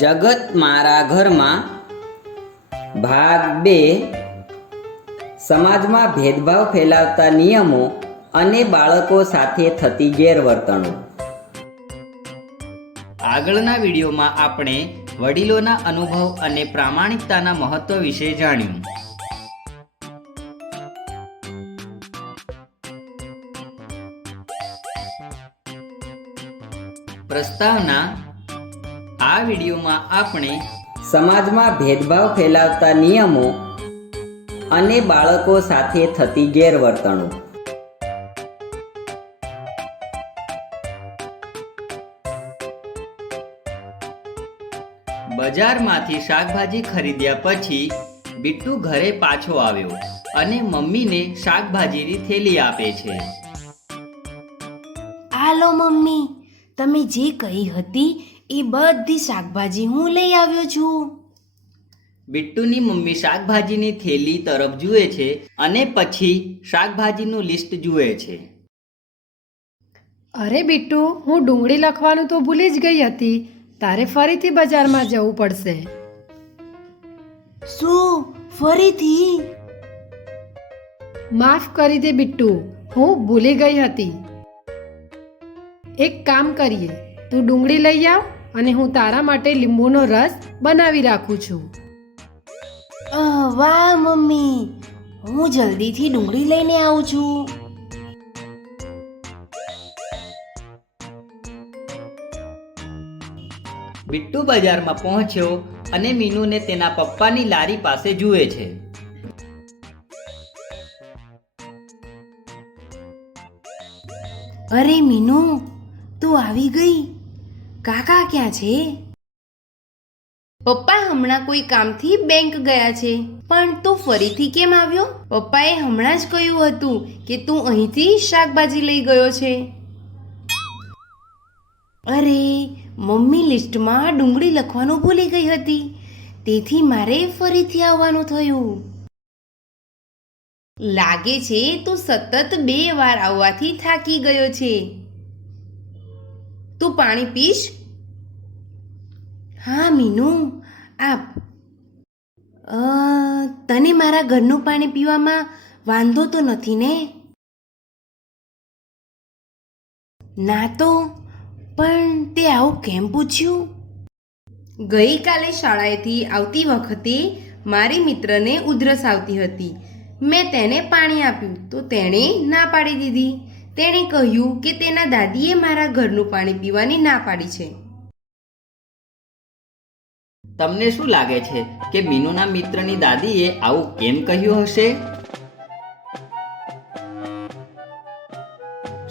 જગત મારા ઘરમાં ભાગ 2 સમાજમાં ભેદભાવ ફેલાવતા નિયમો અને બાળકો સાથે થતી ગેરવર્તણૂક. આગળના વિડીયોમાં આપણે વડીલોના અનુભવ અને પ્રામાણિકતાના મહત્વ વિશે જાણ્યું. પ્રસ્તાવના: આ વિડીયોમાં આપણે સમાજમાં ભેદભાવ ફેલાવતા નિયમો અને બાળકો સાથે થતી ગેરવર્તણૂક. બજારમાંથી શાકભાજી ખરીદ્યા પછી બિટ્ટુ ઘરે પાછો આવ્યો અને મમ્મીને શાકભાજીની થેલી આપે છે. આલો મમ્મી, તમે જે કહી હતી એ બધી શાકભાજી હું લઈ આવ્યો છું. બિટ્ટુની મમ્મી શાકભાજીની થેલી તરફ જુએ છે અને પછી શાકભાજીનું લિસ્ટ જુએ છે. અરે બિટ્ટુ, હું ડુંગળી લખવાનું તો ભૂલી જ ગઈ હતી. તારે ફરીથી બજારમાં જવું પડશે. શું ફરીથી? માફ કરી દે બિટ્ટુ, હું ભૂલી ગઈ હતી. એક કામ કરીએ, તું ડુંગળી લઈ આવ અને હું તારા માટે લીંબુનો રસ બનાવી રાખું છું. વાહ મમ્મી, હું જલ્દીથી ડુંગળી લઈને આવું છું. બિટ્ટુ બજારમાં પહોંચ્યો અને મીનુને તેના પપ્પાની લારી પાસે જુએ છે. અરે મીનુ, તું આવી ગઈ? કાકા ક્યાં છે? પપ્પા હમણાં કોઈ કામથી બેંક ગયા છે, પણ તું ફરીથી કેમ આવ્યો? પપ્પાએ હમણાં જ કહ્યું હતું કે તું અહીંથી શાકભાજી લઈ ગયો છે. અરે, મમ્મી લિસ્ટમાં ડુંગળી લખવાનું ભૂલી ગઈ હતી, તેથી મારે ફરીથી આવવાનું થયું. લાગે છે તું સતત 2 વાર આવવાથી થાકી ગયો છે. તું પાણી પીશ? હા મીનુ, આપ. તને મારા ઘરનું પાણી પીવામાં વાંધો તો નથી ને? ના તો, પણ તે આવું કેમ પૂછ્યું? ગઈકાલે શાળાએથી આવતી વખતે મારી મિત્રને ઉધરસ આવતી હતી. મેં તેને પાણી આપ્યું તો તેણે ના પાડી દીધી. તેણે કહ્યું કે તેના દાદીએ મારા ઘરનું પાણી પીવાની ના પાડી છે. તમને શું લાગે છે કે મીનુના મિત્રની દાદીએ આવું કેમ કહ્યું હશે?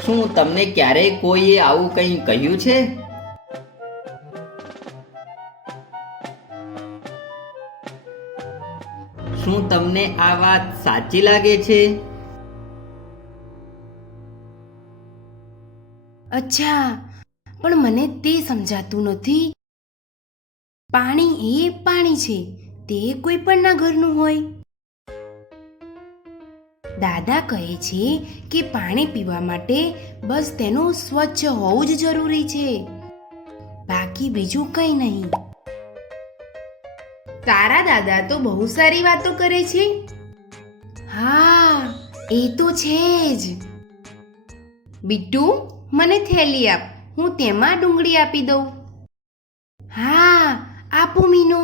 શું તમને ક્યારેય કોઈએ આવું કંઈ કહ્યું છે? શું તમને આ વાત સાચી લાગે છે? અચ્છા, પણ મને તે સમજાતું નથી. પાણી એ પાણી છે, તે કોઈ પણના ઘરનું હોય. દાદા કહે છે કે પાણી પીવા માટે બસ તેનું સ્વચ્છ હોવું જ જરૂરી છે, બાકી બીજું કંઈ નહીં. તારા દાદા તો બહુ સારી વાતો કરે છે. હા, એ તો છે જ. બિટ્ટુ, મને થેલી આપ, હું તેમાં ડુંગળી આપી દઉં. હા, આપું મીનુ.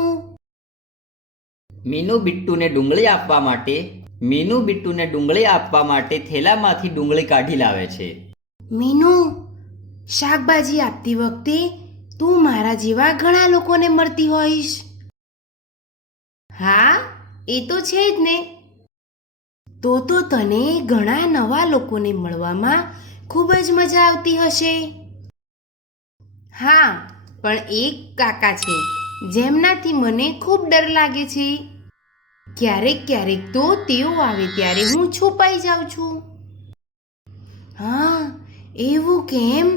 મીનુ બિટ્ટુને ડુંગળી આપવા માટે થેલામાંથી ડુંગળી કાઢી લાવે છે. મીનુ, શાકભાજી આપતી વખતે તું મારા જેવા ઘણા લોકોને મળતી હોઈશ. હા, એ તો છે જ ને. તો તને ઘણા નવા લોકોને મળવામાં ખૂબ જ મજા આવતી હશે. હા, પણ એક કાકા છે જેમનાથી મને ખૂબ ડર લાગે છે. ક્યારેક તો તેઓ આવે ત્યારે હું છુપાઈ જાઉં છું. હા, એવું કેમ?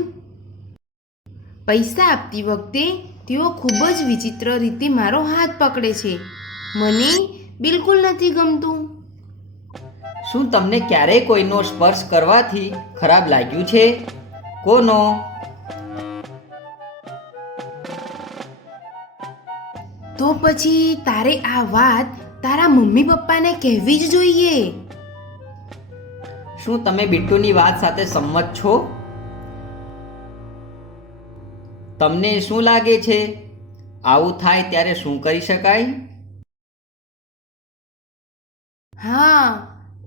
પૈસા આપતી વખતે તેઓ ખૂબ જ વિચિત્ર રીતે મારો હાથ પકડે છે. મને બિલકુલ નથી ગમતું. શું તમને ક્યારેય કોઈનો સ્પર્શ કરવાથી ખરાબ લાગ્યું છે? કોનો? તો પછી તારે આ વાત તારા મમ્મી પપ્પાને કહેવી જ જોઈએ. શું તમે બિટ્ટુની વાત સાથે સંમત છો? તમને શું લાગે છે, આવું થાય ત્યારે શું કરી શકાય? હા,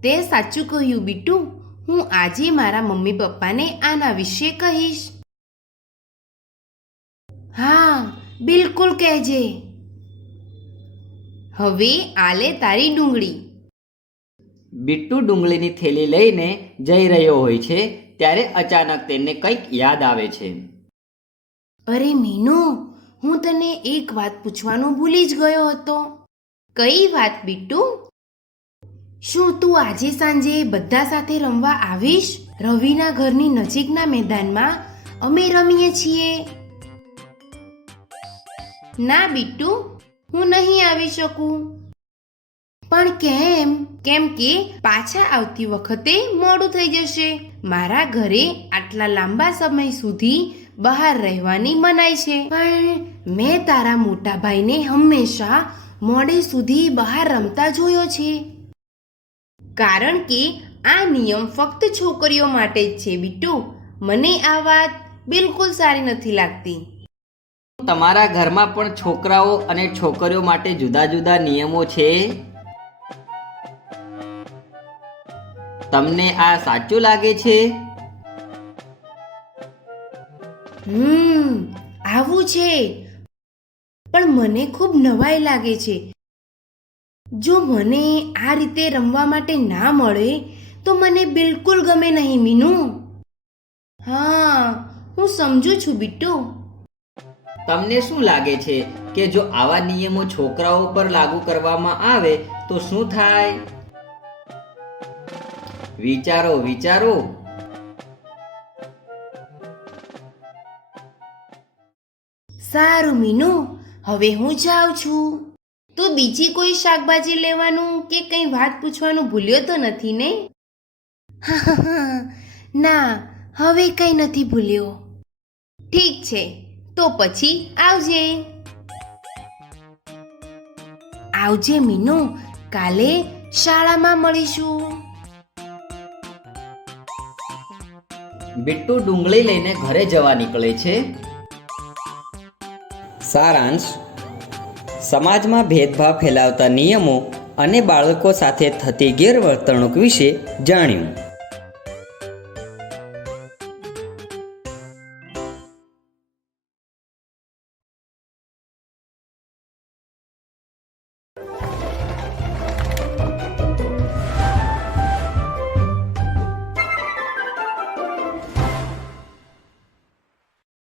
તે સાચું કહ્યું બિટ્ટુ. હું આજે મારા મમ્મી પપ્પાને આના વિશે કહીશ. હા, બિલકુલ કહેજે. હવે આલે તારી ડુંગળી. બિટ્ટુ ડુંગળીની થેલી લઈને જઈ રહ્યો હોય છે ત્યારે અચાનક તેને કંઈક યાદ આવે છે. અરે મીનુ, હું તને એક વાત પૂછવાનું ભૂલી જ ગયો હતો. કઈ વાત બિટ્ટુ? શું તું આજે સાંજે બધા સાથે રમવા આવીશ? રવિના ઘરની નજીકના મેદાનમાં અમે રમીએ છીએ. ના બિટ્ટુ, હું નહીં આવી શકું. પણ કેમ? કેમ કે પાછા આવતી વખતે મોડું થઈ જશે. મારા ઘરે આટલા લાંબા સમય સુધી બહાર રહેવાની મનાઈ છે. પણ મેં તારા મોટા ભાઈને હંમેશા મોડે સુધી બહાર રમતા જોયો છે. કારણ કે આ નિયમ ફક્ત છોકરીઓ માટે જ છે બિટ્ટુ. મને આ વાત બિલકુલ સારી નથી લાગતી. તમારા ઘરમાં પણ છોકરાઓ અને છોકરીઓ માટે જુદા જુદા નિયમો છે? તમને આ સાચું લાગે છે? આવું છે. પણ મને ખૂબ નવાઈ લાગે છે. જો મને આ રીતે રમવા માટે ના મળે તો મને બિલકુલ ગમે નહીં મીનુ. હા, હું સમજુ છું બિટ્ટુ. તમને શું લાગે છે કે જો આવા નિયમો છોકરાઓ પર લાગુ કરવામાં આવે તો શું થાય? વિચારો વિચારો. સારું મીનુ, હવે હું જાઉં છું. તો બીજી કોઈ શાકભાજી લેવાનું કે કંઈ વાત પૂછવાનું ભૂલ્યો તો નથી ને? ના, હવે કંઈ નથી ભૂલ્યો. ઠીક છે, તો પછી આવજે. આવજે મીનુ, કાલે શાળામાં મળીશું. બિટ્ટુ ડુંગળી લઈને ઘરે જવા નીકળે છે. સારાંશ: સમાજમાં ભેદભાવ ફેલાવતા નિયમો અને બાળકો સાથે થતી ગેરવર્તણૂક વિશે જાણ્યું.